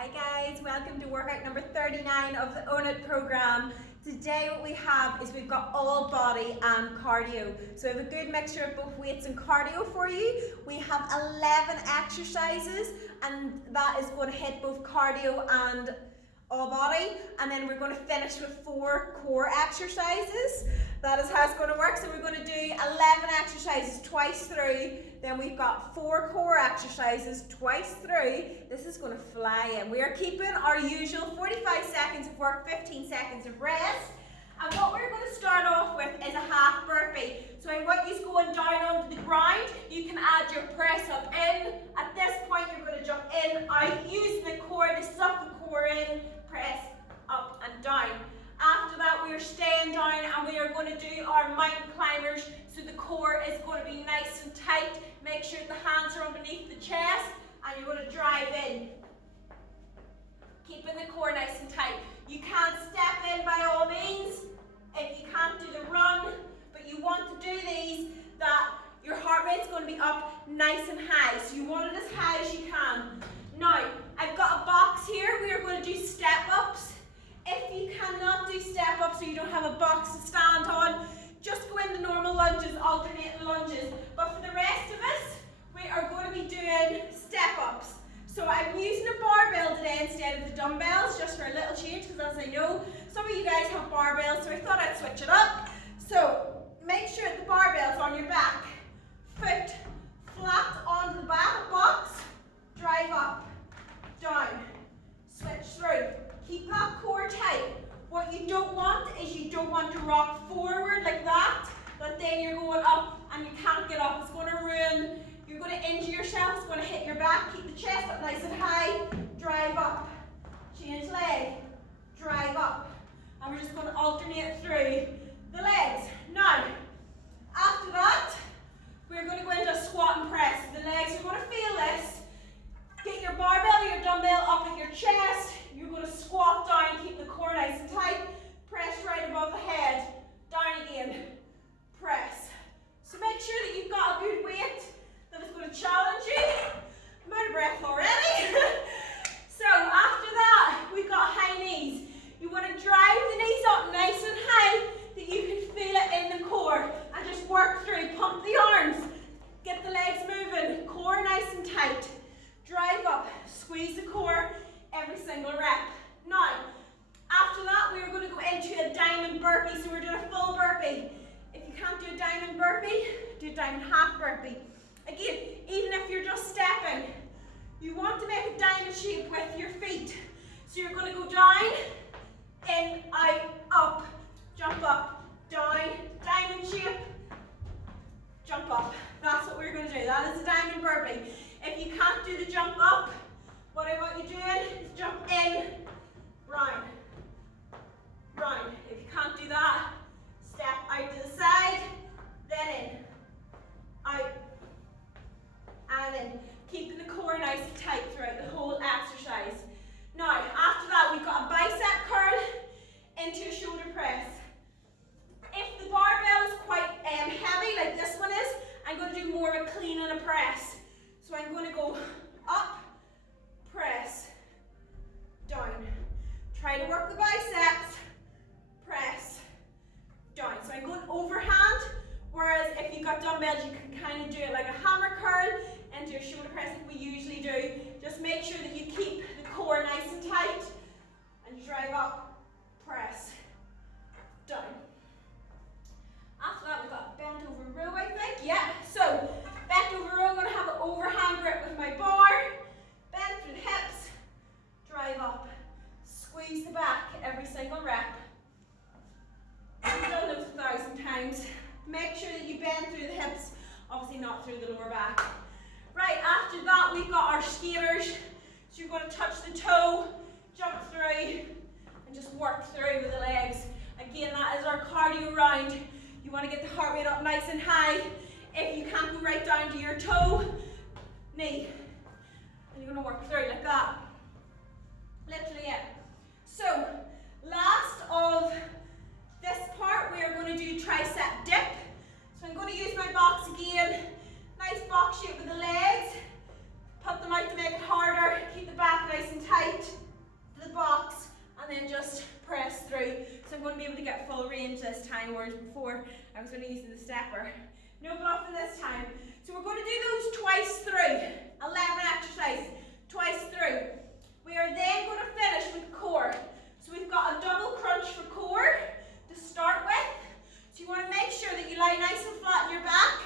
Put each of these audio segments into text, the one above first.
Hi guys, welcome to workout number 39 of the Own It program. Today what we have is we've got all body and cardio. So we have a good mixture of both weights and cardio for you. We have 11 exercises and that is going to hit both cardio and all body, and then we're going to finish with 4 core exercises. That is how it's going to work. So we're going to do 11 exercises twice through, then we've got 4 core exercises twice through. This is going to fly in. We are keeping our usual 45 seconds of work, 15 seconds of rest. And what we're going to start off with is a half burpee. So I want you going down onto the ground. You can add your press up in. At this point you're going to jump in, out, using the core to suck the core in, press up and down. After that we are staying down and we are going to do our mountain climbers. So the core is going to be nice and tight. Make sure the hands are underneath the chest and you're going to drive in. Keeping the core nice and tight. You can step in by all means if you can't do the run, but you want to do these that your heart rate's going to be up nice and high. So you want it as high as you can. Now, I've got a box here. We are going to do step-ups. If you cannot do step-ups or you don't have a box to stand on, just go into normal lunges, alternating lunges. But for the rest of us, we are going to be doing step-ups. So I'm using a barbell today instead of the dumbbells, just for a little change, because as I know, some of you guys have barbells, so I thought I'd switch it up. So make sure the barbell's on your back. Foot flat onto the back box, drive up, down, switch through. Keep that core tight. What you don't want is you don't want to rock forward like that, but then you're going up and you can't get up. It's going to ruin, you're going to injure yourself, it's going to hit your back. Keep the chest up nice and high, drive up, change leg, drive up. And we're just going to alternate through the legs. Now, after that, we're going to go into a squat and press. The legs, you're going to feel this. Get your barbell or your dumbbell up at your chest. You're going to squat down, keep the core nice and tight. Press right above the head. Down again. Press. So make sure that you've got a good weight that is going to challenge you. I'm out of breath already. So after that, we've got high knees. You want to drive the knees up nice and high that you can feel it in the core. And just work through. Pump the arms. Get the legs moving. Core nice and tight. Drive up. Squeeze the core every single rep. Now, after that, we are going to go into a diamond burpee. So we're doing a full burpee. If you can't do a diamond burpee, do a diamond half burpee. Again, even if you're just stepping, you want to make a diamond shape with your feet. So you're going to go down, in, out, up, jump up, down, diamond shape, jump up. That's what we're going to do. That is a diamond burpee. If you can't do the jump up, what I want you doing is jump in, round, round. If you can't do that, step out to the side, then in, out, and in. Keeping the core nice and tight throughout the whole exercise. Now, after that, we've got a bicep curl into a shoulder press. If the barbell is quite heavy, like this one is, I'm going to do more of a clean and a press. So I'm going to go up, press, down. Try to work the biceps, press, down. So I'm going overhand, whereas if you've got dumbbells, you can kind of do it like a hammer curl into a shoulder press like we usually do. Just make sure that you keep the core nice and tight and drive up, press, down. After that, we've got bent over row, I think. Yeah, so bent over row, I'm going to have an overhand grip with my bar. Bend through the hips, drive up, squeeze the back every single my words before. I was only using the stepper. No bluffing this time. So we're going to do those twice through. 11 exercises, twice through. We are then going to finish with core. So we've got a double crunch for core to start with. So you want to make sure that you lie nice and flat on your back.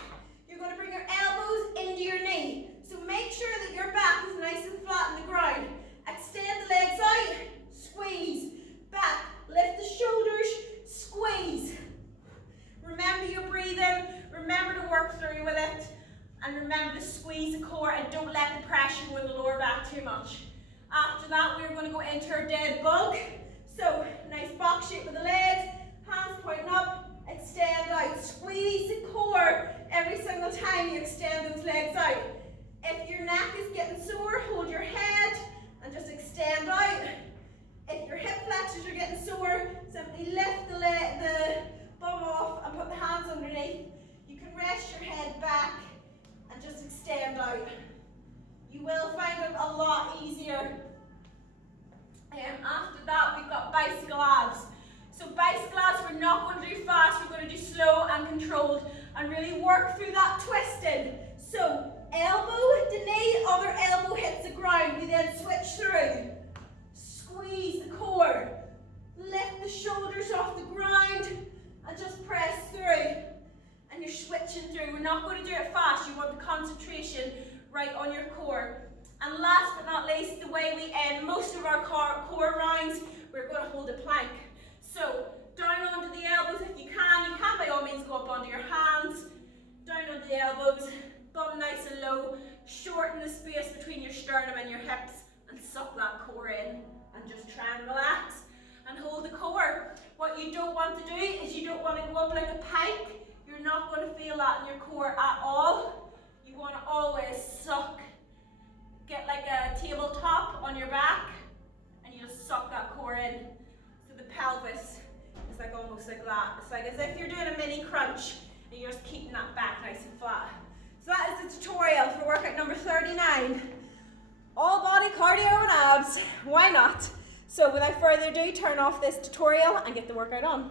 You're going to bring your elbows into your knee. So make sure that your back is nice and flat on the ground. Extend the legs out, squeeze, back, lift the shoulders, squeeze. Remember your breathing, remember to work through with it, and remember to squeeze the core and don't let the pressure go in the lower back too much. After that, we're going to go into our dead bug. So, nice box shape with the legs, hands pointing up, extend out. Squeeze the core every single time you extend those legs out. If your neck is getting sore, hold your head and just extend out. If your hip flexors are getting sore, simply lift the bum off and put the hands underneath. You can rest your head back and just extend out. You will find it a lot easier. After that, we've got bicycle abs. So bicycle abs, we're not going to do fast, we're going to do slow and controlled and really work through that twisting. So elbow to knee, other elbow hits the ground. We then switch through. Squeeze the core. Lift the shoulders off the ground and just press through. And you're switching through. We're not going to do it fast. You want the concentration right on your core. And last but not least, the way we end most of our core rounds, we're going to hold a plank. So down onto the elbows if you can. You can by all means go up onto your hands. Down onto the elbows. Bum nice and low. Shorten the space between your sternum and your hips and suck that core in. And just try and relax and hold the core. What you don't want to do is you don't want to go up like a pike. You're not going to feel that in your core at all. You want to always suck. Get like a tabletop on your back and you just suck that core in. So the pelvis is like almost like that. It's like as if you're doing a mini crunch and you're just keeping that back nice and flat. So that is the tutorial for workout number 39. All body cardio and abs, why not? So without further ado, turn off this tutorial and get the workout on.